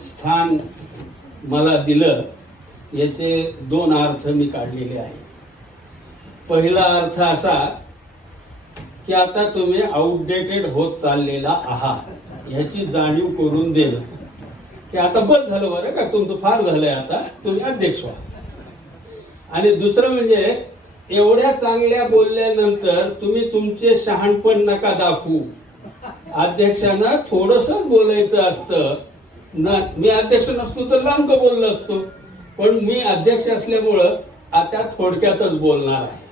स्थान मला दिलं याचे दोन अर्थ मी काढलेले आहेत. पहिला अर्थ असा की आता तुम्ही आउटडेटेड होत चाललेला आहात. ह्याची जाणीव करून देणं. की आता बस झालं बरं का? तुमचं फार झालंय आता. तुम्ही अध्यक्ष व्हा. आणि दुसरं म्हणजे एवढ्या चांगल्या बोलल्यानंतर तुम्ही तुमचे शहाणपण नका दाखवू. अध्यक्षांना थोडस बोलायचं असतं. ना मी अध्यक्ष नसतो तर लांब बोललो असतो. पण मी अध्यक्ष असल्यामुळं आता थोडक्यातच बोलणार आहे.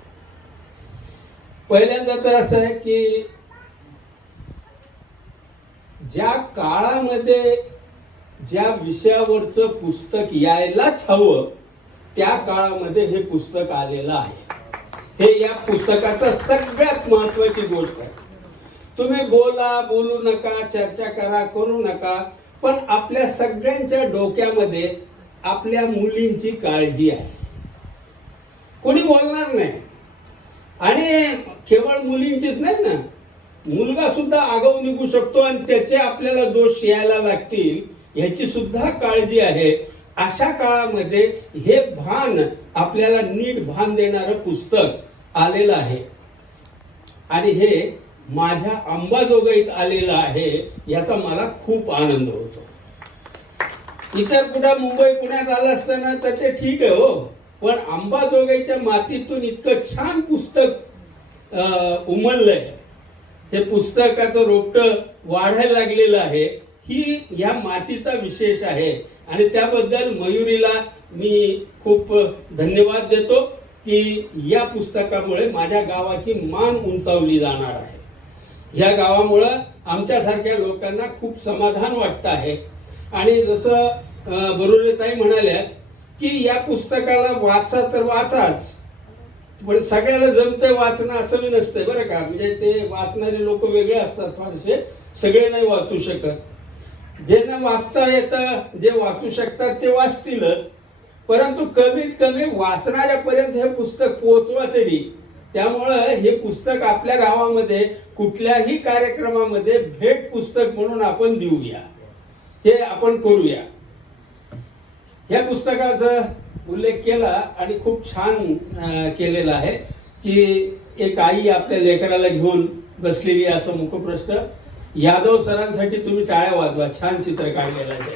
पहिल्यांदा तर असं आहे की ज्या काळामध्ये ज्या विषयावरचं पुस्तक यायलाच हवं त्या काळामध्ये हे पुस्तक आलेलं आहे. हे या पुस्तकाचं सगळ्यात महत्वाची गोष्ट आहे. तुम्ही बोला बोलू नका चर्चा करा करू नका पण आपल्या सगळ्यांच्या डोक्यामध्ये आपल्या मुलींची काळजी आहे. कोणी बोलणार नाही. आणि केवळ मुलींचीच नाही ना मुलगा सुद्धा आगाऊ निघू शकतो आणि त्याचे आपल्याला दोष यायला लागतील याची सुद्धा काळजी आहे. अशा काळामध्ये हे भान आपल्याला नीट भान देणारं पुस्तक आलेलं आहे. आणि हे माझ्या अंबाजोगाईत आलेलं आहे याचा मला खूप आनंद होतो. इतर कुठं मुंबई पुण्यात आलं असताना तर ते ठीक आहे हो पण अंबाजोगाईच्या मातीतून इतकं छान पुस्तक उमललंय. हे पुस्तकाचं रोपट वाढायला लागलेलं आहे. ही या मातीचा विशेष आहे. आणि त्याबद्दल मयुरीला मी खूप धन्यवाद देतो की या पुस्तकामुळे माझ्या गावाची मान उंचावली जाणार आहे. ह्या गावामुळं आमच्यासारख्या लोकांना खूप समाधान वाटतं आहे. आणि जसं बरोरेताई म्हणाल्या की या पुस्तकाला वाचा तर वाचाच. पण सगळ्याला जमतंय वाचणं असं बी नसतंय बरं का. म्हणजे ते वाचणारे लोक वेगळे असतात फारसे. सगळे नाही वाचू शकत. ज्यांना वाचता येतं जे वाचू शकतात ते वाचतीलच. परंतु कमीत कमी वाचणाऱ्यापर्यंत हे पुस्तक पोहोचवा तरी त्यामुळं हे पुस्तक आपल्या गावामध्ये कुठल्याही कार्यक्रमामध्ये भेट पुस्तक म्हणून आपण देऊया. हे आपण करूया. या पुस्तकाचा उल्लेख केला आणि खूप छान केलेला आहे की एक आई आपल्या लेकराला घेऊन बसलेली असं मुखप्रश्न यादव सरांसाठी तुम्ही टाळ्या वाजवा. छान चित्र काढलेलं आहे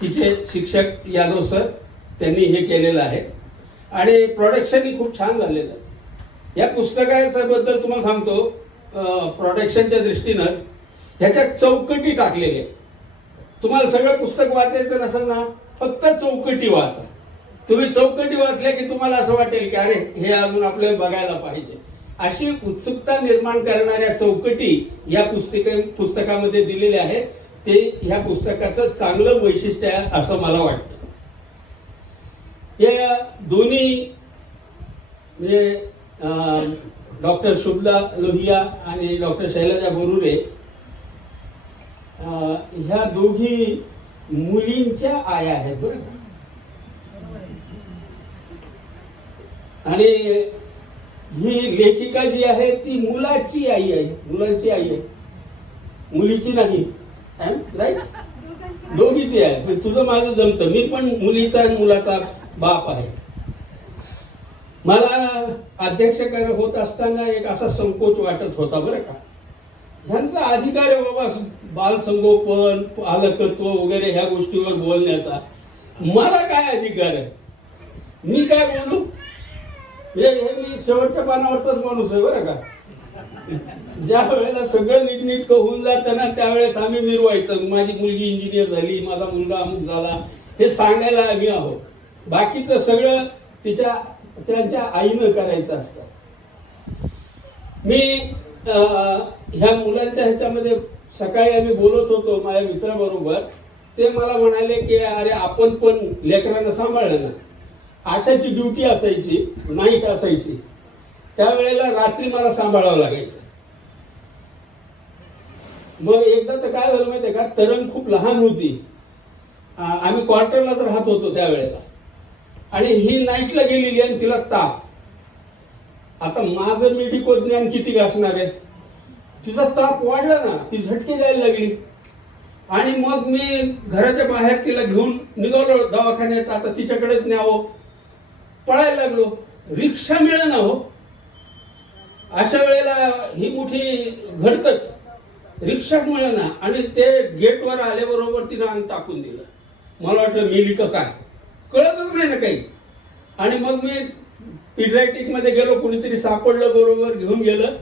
तिचे शिक्षक यादव सर त्यांनी हे केलेलं आहे. आणि प्रोडक्शनही खूप छान झालेलं आहे. या पुस्तकाच्या बद्दल तुम्हाला सांगतो प्रोडक्शनच्या दृष्टीनंच ह्याच्यात चौकटी टाकलेल्या तुम्हाला सगळं पुस्तक वाचायचं नसेल ना फक्त चौकटी वाचा. तुम्ही चौकटी वाचल्या की तुम्हाला असं वाटेल की अरे हे अजून आपल्याला बघायला पाहिजे. अशी उत्सुकता निर्माण करणाऱ्या चौकटी या पुस्तके पुस्तकामध्ये दिलेल्या आहेत. ते ह्या पुस्तकाचं चांगलं वैशिष्ट्य आहे असं मला वाटतं. या दोन्ही म्हणजे डॉक्टर शुभला लोहिया आणि डॉक्टर शैलजा बरुरे ह्या दोघी मुलींच्या आया आहेत बरं आणि ही लेखिका जी आहे ती मुलाची आई आहे. मुलांची आई आहे. मुलीची नाही. राईट दोघीची आहे. तुझं माझं जमतं. मी पण मुलीचा आणि मुलाचा बाप आहे. मला अध्यक्ष होत असताना एक असा संकोच वाटत होता बरं का. ह्यांचा अधिकार आहे बाबा बालसंगोपन पालकत्व वगैरे ह्या गोष्टीवर बोलण्याचा. मला काय अधिकार आहे? मी काय बोलू? म्हणजे हे मी शेवटच्या पानावरचाच माणूस आहे बरं का. ज्या वेळेला सगळं नीटनीटकं होऊन जातं ना त्यावेळेस आम्ही मिरवायचं. माझी मुलगी इंजिनियर झाली माझा मुलगा अमुक झाला. हे सांगायला आम्ही आहोत. बाकीचं सगळं तिच्या त्यांच्या आईनं करायचं असतं. मी अं, ह्या मुलांच्या ह्याच्यामध्ये सकाळी आम्ही बोलत होतो माझ्या मित्राबरोबर. ते मला म्हणाले की अरे आपण पण लेकरांना सांभाळलं ना. आशाची ड्युटी असायची नाईट असायची. त्यावेळेला रात्री मला सांभाळावं लागायचं. मग एकदा तर काय झालं माहितीये का? तरण खूप लहान होती. आम्ही क्वार्टरलाच राहत होतो त्यावेळेला. आणि ही नाईटला गेलेली आणि तिला ताप. आता माझं मेडिको ज्ञान किती असणार आहे? तिचा ताप वाढला ना ती झटकी द्यायला लागली. आणि मग मी घराच्या बाहेर तिला घेऊन निघालो दवाखान्यात आता तिच्याकडेच न्यावं. पळायला लागलो. रिक्षा मिळेना हो? अशा वेळेला ही मोठी घडतच रिक्षाच मिळेना आणि ते गेटवर आल्याबरोबर तिनं अंग टाकून दिलं. मला वाटलं मेली का काय? कळतच नाही ना काही. आणि मग मी पिड्रायटिकमध्ये गेलो कुणीतरी सापडलं बरोबर घेऊन गेलं.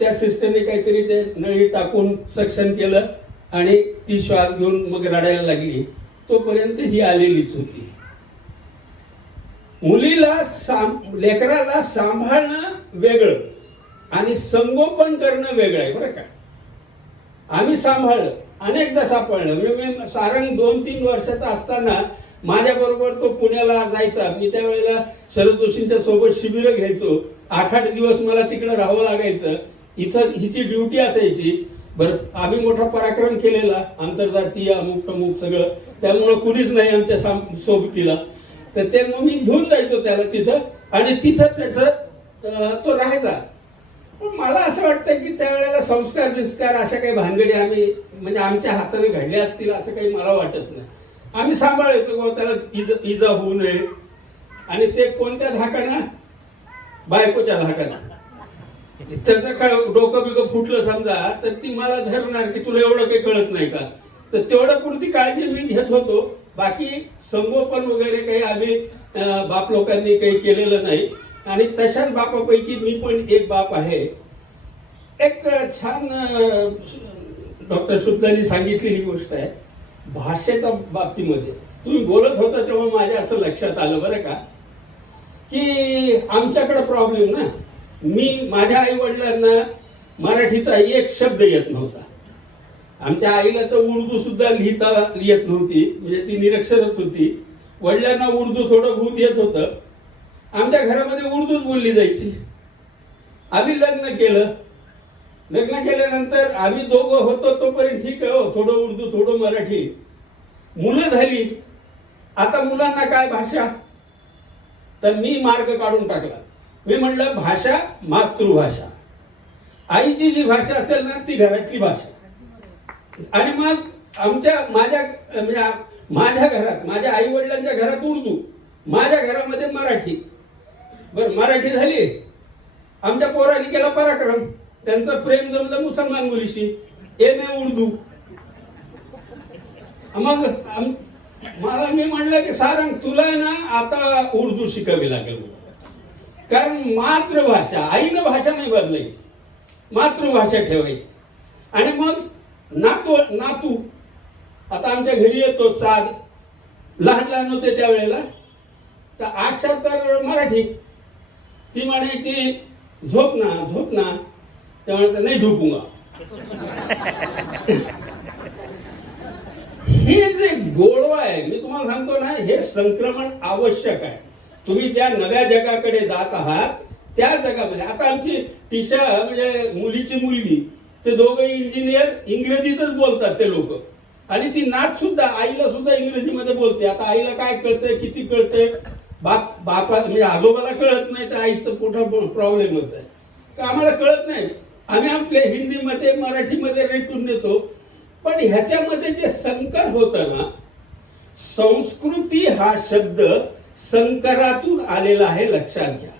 त्या सिस्टमने काहीतरी ते नळी टाकून सक्शन केलं आणि ती श्वास घेऊन मग रडायला लागली. तोपर्यंत ही आलेलीच होती. मुलीला साम लेकराला सांभाळणं वेगळं आणि संगोपन करणं वेगळं आहे बरं का? आम्ही सांभाळलं. अनेकदा सापडलं. म्हणजे सारंग दोन तीन वर्षाचा असताना माझ्या बरोबर तो पुण्याला जायचा. मी त्यावेळेला शरद जोशींच्या सोबत शिबिर घ्यायचो. आठ आठ दिवस मला तिकडे राहावं लागायचं. इथं हिची ड्युटी असायची. बरं आम्ही मोठा पराक्रम केलेला. आंतरजातीय अमुक अमुक सगळं. त्यामुळं कुणीच नाही आमच्या साम- सोबतीला. तर ते मग मी घेऊन जायचो त्याला तिथं. आणि तिथं त्याचं तो राहायचा. पण मला असं वाटतं की त्यावेळेला संस्कार बिस्कार अशा काही भानगडी आम्ही म्हणजे आमच्या हाताने घडल्या असतील असं काही मला वाटत नाही. आम्ही सांभाळायचो बुवा त्याला इजा इजा होऊ नये. आणि ते कोणत्या धाकानं? बायकोच्या धाकानं. त्याचं काय डोकं बिकं फुटलं समजा तर ती मला धरणार की तुला एवढं काही कळत नाही का? तर तेवढं पुरती काळजी मी घेत होतो. बाकी संगोपन वगैरे काही आम्ही बाप लोकांनी काही केलेलं नाही. आणि तशाच बापापैकी मी पण एक बाप आहे. एक छान डॉक्टर शुक्लांनी सांगितलेली गोष्ट आहे. भाषेच्या बाबतीमध्ये. तुम्ही बोलत होता तेव्हा माझ्या असं लक्षात आलं बरं का की आमच्याकडे प्रॉब्लेम ना. मी माझ्या आई वडिलांना मराठीचा एक शब्द येत नव्हता. आमच्या आईला तर उर्दू सुद्धा लिहिता येत नव्हती म्हणजे ती निरक्षरच होती. वडिलांना उर्दू थोडं भूत येत होतं. आमच्या घरामध्ये उर्दूच बोलली जायची. आम्ही लग्न केलं. लग्न केल्यानंतर आम्ही दोघं होतो तोपर्यंत ठीक आहे हो थोडं उर्दू थोडं मराठी. मुलं झाली. आता मुलांना काय भाषा? तर मी मार्ग काढून टाकला. मी म्हणलं भाषा मातृभाषा. आईची जी भाषा असेल ना ती घरातली भाषा. आणि मग आमच्या माझ्या म्हणजे माझ्या घरात माझ्या आई वडिलांच्या घरात उर्दू माझ्या घरामध्ये मराठी. बरं मराठी झाली. आमच्या पोराने केला पराक्रम. त्यांचं प्रेम जमलं मुसलमान मुलीशी. M A Urdu. मग मला मी म्हणलं की सारंग तुला ना आता उर्दू शिकावी लागेल कारण मातृभाषा आईनं भाषा नाही बदलायची. मातृभाषा ठेवायची. आणि मग नातू नातू. आता आमच्या घरी येतो साध. लहान लहान होते त्यावेळेला. तर आशा तर मराठी. ती म्हणायची झोप ना झोप ना. त्यामुळे नाही झोपूंगा हे जे गोडवा आहे मी तुम्हाला सांगतो ना हे संक्रमण आवश्यक आहे. तुम्ही ज्या नव्या जगाकडे जात आहात त्या जगामध्ये आता आमची टिशा म्हणजे मुलीची मुलगी ते दोघं इंजिनियर इंग्रजीतच बोलतात ते लोक. आणि ती नात सुद्धा आईला सुद्धा इंग्रजीमध्ये बोलते. आता आईला काय कळतंय किती कळतंय? बाप बापा म्हणजे आजोबाला कळत नाही तर आईचं मोठा प्रॉब्लेमच आहे. का आम्हाला कळत नाही? आम्ही आपल्या हिंदीमध्ये मराठीमध्ये रेटून नेतो. पण ह्याच्यामध्ये जे संकर होतं ना संस्कृती हा शब्द संकरातून आलेला आहे लक्षात घ्या.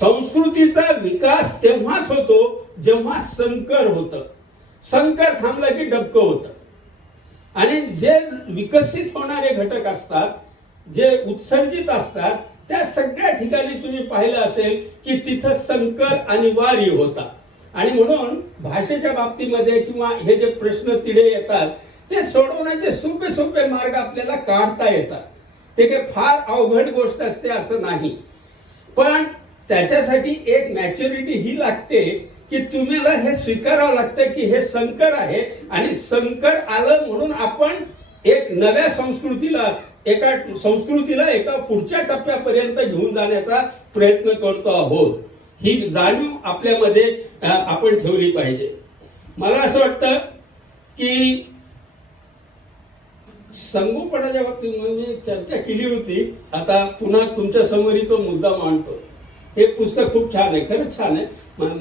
संस्कृतीचा विकास तेव्हाच होतो जेव्हा संकर होतं. संकर थांबलं की डबकं होतं. आणि जे विकसित होणारे घटक असतात जे उत्सर्जित असतात त्या सगळ्या ठिकाणी तुम्ही पाहिलं असेल की तिथं संकर अनिवार्य होता. आणि म्हणून भाषेच्या बाबतीमध्ये किंवा हे जे प्रश्न तिढे येतात ते सोडवण्याचे सोपे सोपे मार्ग आपल्याला काढता येतात. ते काही फार अवघड गोष्ट असते असं नाही. पण त्याच्यासाठी एक मॅच्युरिटी ही लागते की तुम्हाला हे स्वीकारावं लागतं की हे संकर आहे आणि संकर आलं म्हणून आपण एक नव्या संस्कृतीला एका संस्कृतीला एका पुढच्या टप्प्यापर्यंत घेऊन जाण्याचा प्रयत्न करतो आहोत. ही जाणीव आपल्यामध्ये आपण ठेवली पाहिजे. मला असं वाटतं की संगोपनाच्या बाबतीत म्हणजे चर्चा केली होती. आता पुन्हा तुमच्या समोरही तो मुद्दा मांडतो. हे पुस्तक खूप छान आहे खरंच छान आहे.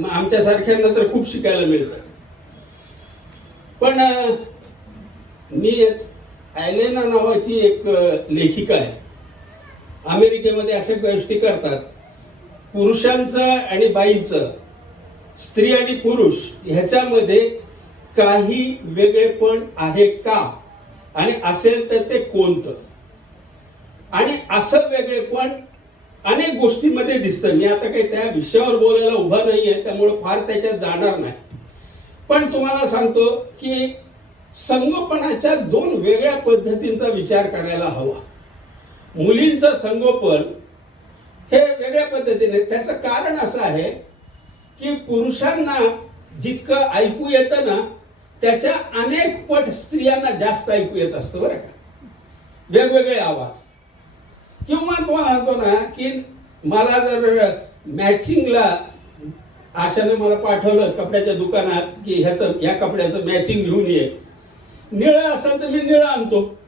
आमच्यासारख्यांना तर खूप शिकायला मिळतं. पण मी ॲलेना नावाची एक लेखिका आहे. अमेरिकेमध्ये अशा गोष्टी करतात. पुरुषांचं आणि बाईंचं स्त्री आणि पुरुष ह्याच्यामध्ये काही वेगळेपण आहे का? आणि असेल तर ते कोणतं? आणि असं वेगळेपण अनेक गोष्टीमध्ये दिसतं. मी आता काही त्या विषयावर बोलायला उभा आहे त्यामुळे फार त्याच्यात जाणार नाही. पण तुम्हाला सांगतो की संगोपनाच्या दोन वेगळ्या पद्धतींचा विचार करायला हवा. मुलींचं संगोपन हे वेगळ्या पद्धतीने. त्याचं कारण असं आहे की पुरुषांना जितकं ऐकू येतं ना त्याच्या अनेक पट स्त्रियांना जास्त ऐकू येत असतं बरं का. वेगवेगळे आवाज. किंवा तो म्हणतो ना की मला जर मॅचिंगला आशाने मला पाठवलं कपड्याच्या दुकानात की ह्याचं ह्या कपड्याचं मॅचिंग घेऊन ये. निळं असेल तर मी निळं आणतो.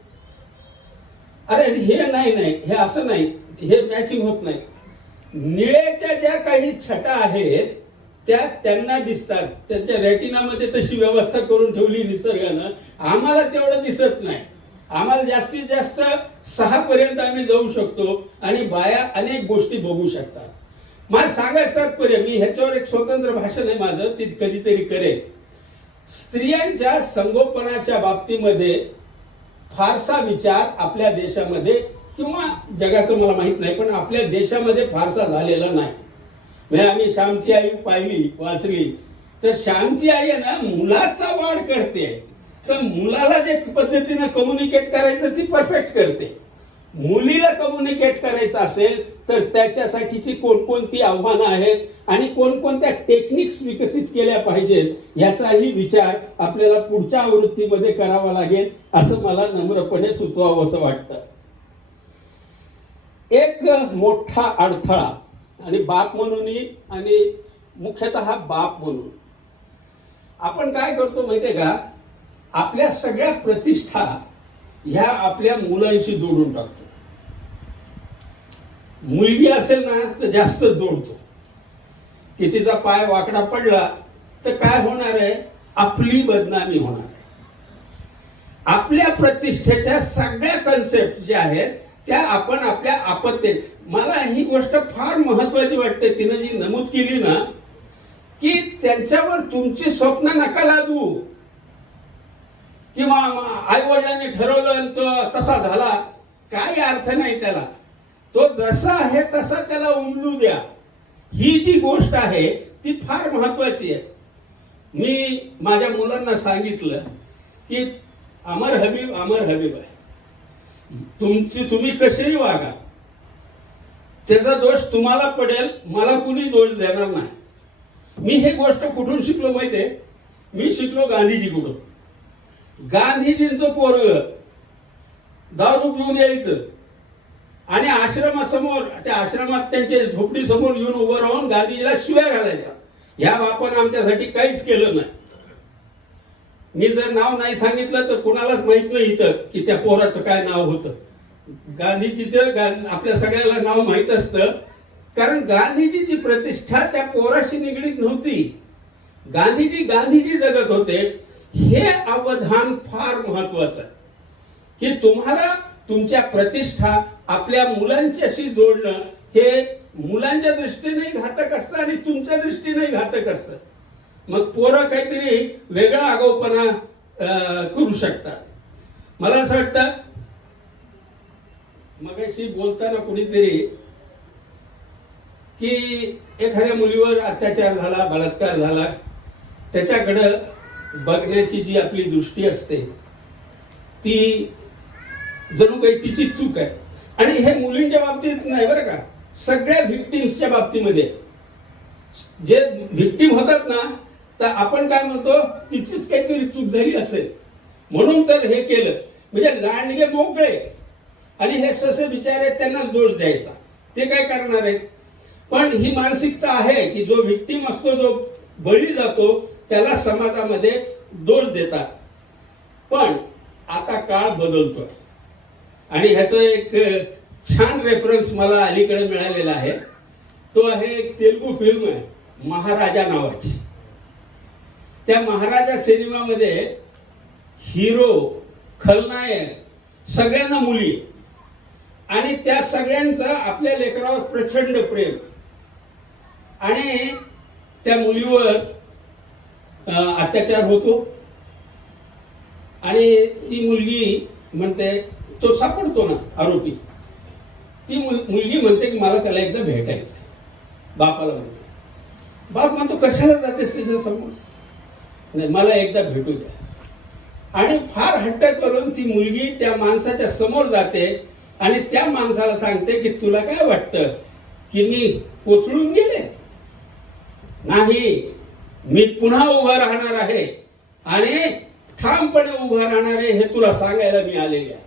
अरे हे नाही नाही. हे असं नाही. हे मॅचिंग होत नाही. निळ्याच्या ज्या काही छटा आहेत त्या त्यांना दिसतात. त्यांच्या रेटिनामध्ये तशी व्यवस्था करून ठेवली निसर्गानं. आम्हाला तेवढं दिसत नाही. आम्हाला जास्तीत जास्त सहा पर्यंत आम्ही जाऊ शकतो आणि बाया अनेक गोष्टी बघू शकतात. मला सांगायचं तात्पर्य मी ह्याच्यावर एक स्वतंत्र भाषण आहे माझं ती कधीतरी करेन. स्त्रियांच्या संगोपनाच्या बाबतीमध्ये फारसा विचार आपल्या देशामध्ये किंवा जगाचं मला माहीत नाही पण आपल्या देशामध्ये फारसा झालेला नाही. म्हणजे आम्ही श्यामची आई पाहिली वाचली. तर श्यामची आई आहे ना मुलाचा वाढ करते. तर मुलाला जे पद्धतीनं कम्युनिकेट करायचं ती परफेक्ट करते. मुलीला कम्युनिकेट करायचं असेल तर त्याच्यासाठीची कोणकोणती आव्हानं आहेत आणि कोणकोणत्या टेक्निक्स विकसित केल्या पाहिजेत याचाही विचार आपल्याला पुढच्या आवृत्तीमध्ये करावा लागेल असं मला नम्रपणे सुचवावं असं वाटतं. एक मोठा अडथळा आणि बाप म्हणूनही आणि मुख्यतः बाप म्हणून. आपण काय करतो माहितीये का? आपल्या सगळ्या प्रतिष्ठा ह्या आपल्या मुलांशी जोडून टाकतो. मुलगी असेल ना तर जास्त जोडतो. की तिचा पाय वाकडा पडला तर काय होणार आहे? आपली बदनामी होणार आहे. आपल्या प्रतिष्ठेच्या सगळ्या कन्सेप्ट ज्या आहेत त्या आपण आपल्या आपत्ते. मला ही गोष्ट फार महत्वाची वाटते. तिनं जी नमूद केली ना की त्यांच्यावर तुमची स्वप्न नका लादू. किंवा आई वडिलांनी ठरवलं तो तसा झाला. काही अर्थ नाही त्याला. तो जसा आहे तसा त्याला उमलू द्या. ही जी गोष्ट आहे ती फार महत्वाची आहे. मी माझ्या मुलांना सांगितलं की अमर हबीब अमर हबीब आहे. तुमची तुम्ही कसेही वागा. त्याचा दोष तुम्हाला पडेल मला कुणी दोष देणार नाही. मी हे गोष्ट कुठून शिकलो माहितीये मी शिकलो गांधीजीकडून. गांधीजींचं पोरग दारू पिऊन यायचं आणि आश्रमासमोर त्या आश्रमात त्यांच्या झोपडी समोर येऊन उभं राहून गांधीजीला शिव्या घालायचा. ह्या बापानं आमच्यासाठी काहीच केलं नाही. मी जर नाव नाही सांगितलं तर कुणालाच माहीत नाही इथं की त्या पोराचं काय नाव होतं. गांधीजीचं गा- आपल्या सगळ्याला नाव माहीत असतं. कारण गांधीजीची प्रतिष्ठा त्या पोराशी निगडीत नव्हती. गांधीजी गांधीजी जगत होते. हे अवधान फार महत्वाचं. आहे की तुम्हाला तुमच्या प्रतिष्ठा आपल्या मुलांच्याशी जोडणं हे मुलांच्या दृष्टीने घातक असतं आणि तुमच्या दृष्टीने घातक असतं. मग पोरं काहीतरी वेगळा आगाऊपणा करू शकतात. मला असं वाटतं मगाशी बोलताना कुणीतरी की एखाद्या मुलीवर अत्याचार झाला बलात्कार झाला त्याच्याकडं बघण्याची जी आपली दृष्टी असते ती जणू काही तिची चूक आहे. आणि हे मुलींच्या बाबतीत नाही बरं का सगळ्या व्हिक्टिम्सच्या बाबतीमध्ये. जे व्हिक्टिम होतात ना तर आपण काय म्हणतो तिचीच काहीतरी चूक झाली असेल. म्हणून तर हे केलं. म्हणजे लांडगे मोकळे. आणि हे ससे बिचारे त्यांना दोष द्यायचा. ते काय करणार आहेत? पण ही मानसिकता आहे की जो व्हिक्टिम असतो जो बळी जातो त्याला समाजामध्ये दोष देतात. पण आता काळ बदलतोय. आणि ह्याचं एक छान रेफरन्स मला अलीकडे मिळालेला आहे. तो आहे एक तेलुगू फिल्म आहे महाराजा नावाची. त्या महाराजा सिनेमामध्ये हिरो खलनायक सगळ्यांना मुली आणि त्या सगळ्यांचं आपल्या लेकरावर प्रचंड प्रेम. आणि त्या मुलीवर अत्याचार होतो. आणि ती मुलगी म्हणते तो सापडतो ना आरोपी. ती मुलगी म्हणते की मला त्याला एकदा भेटायचं बापाला म्हणते. बाप म्हणतो कशाला जाते समोर नाही मला एकदा भेटू द्या. आणि फार हट्ट करून ती मुलगी त्या माणसाच्या समोर जाते आणि त्या माणसाला सांगते की तुला काय वाटतं? की मी कोचळून गेले? नाही मी पुन्हा उभा राहणार आहे आणि ठामपणे उभा राहणार आहे हे तुला सांगायला मी आलेले आहे.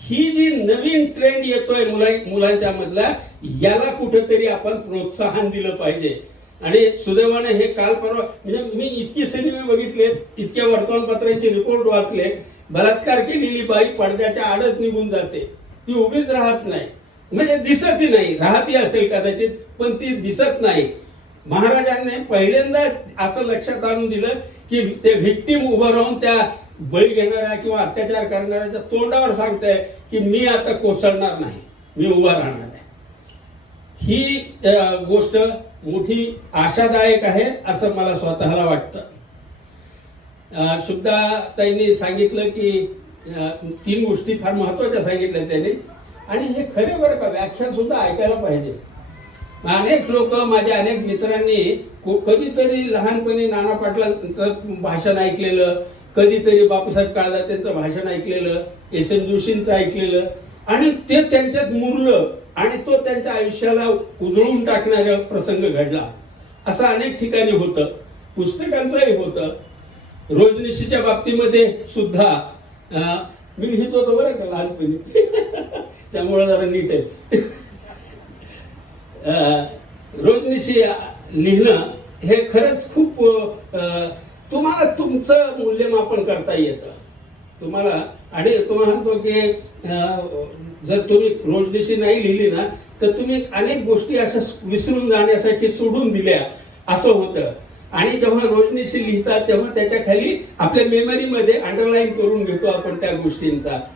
ही जी नवीन ट्रेंड येतोय मुला मुलांच्या मधला याला कुठेतरी आपण प्रोत्साहन दिलं पाहिजे. आणि सुदैवाने हे काल परवा म्हणजे मी इतके सिनेमे बघितले इतक्या वर्तमानपत्रांचे रिपोर्ट वाचले बलात्कार केलेली बाई पडद्याच्या आडत निघून जाते. ती उभीच राहत नाही. म्हणजे दिसतही नाही. राहती असेल कदाचित पण ती दिसत नाही. महाराजांनी पहिल्यांदा असं लक्षात आणून दिलं की ते व्हिक्टीम उभं राहून त्या बळी घेणाऱ्या किंवा अत्याचार करणाऱ्याच्या तोंडावर सांगताय की मी आता कोसळणार नाही. मी उभा राहणार आहे ही गोष्ट मोठी आशादायक आहे असं मला स्वतःला वाटतं. सुद्धा त्यांनी सांगितलं की तीन गोष्टी फार महत्त्वाच्या सांगितल्या त्यांनी. आणि हे खरे बरं का व्याख्यान सुद्धा ऐकायला पाहिजे. अनेक लोक माझ्या अनेक मित्रांनी कधीतरी लहानपणी नाना पाटलांचं भाषण ऐकलेलं कधीतरी बापूसाहेब काळदा त्यांचं भाषण ऐकलेलं एस एन जोशींचं ऐकलेलं आणि ते त्यांच्यात मुरलं आणि तो त्यांच्या आयुष्याला उजळून टाकणारा प्रसंग घडला. असं अनेक ठिकाणी होतं. पुस्तकांचंही होतं. रोजनिशीच्या बाबतीमध्ये सुद्धा अं, मी लिहित होतो बरं का लहानपणी. त्यामुळे जरा नीट आहे. रोजनिशी लिहिणं हे खरंच खूप अं, तुम्हाला तुमचं मूल्यमापन करता येतं. तुम्हाला आणि तुम्हाला म्हणतो की जर तुम्ही रोजनिशी नाही लिहिली ना तर तुम्ही अनेक गोष्टी अशा विसरून जाण्यासाठी सोडून दिल्या. असं होतं. आणि जेव्हा रोजनिशी लिहितात तेव्हा त्याच्याखाली आपल्या मेमरीमध्ये अंडरलाईन करून घेतो आपण त्या गोष्टींचा.